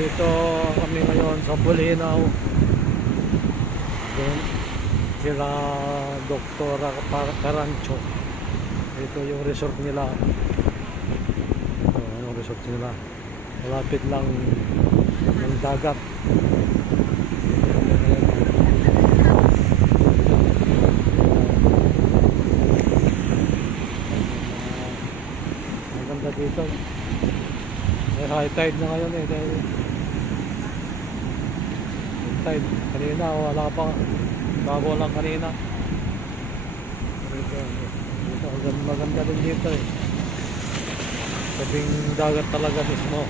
Dito kami ngayon sa Bulinaw. Doon sila Doktora Carancho. Ito yung resort nila. Ito yung resort nila. Malapit lang ng dagat. Maganda dito. May high tide na ngayon eh. Dahil tide. Kanina wala pa. Bago lang kanina. Dito maganda din dito eh. Tabing dagat talaga mismo.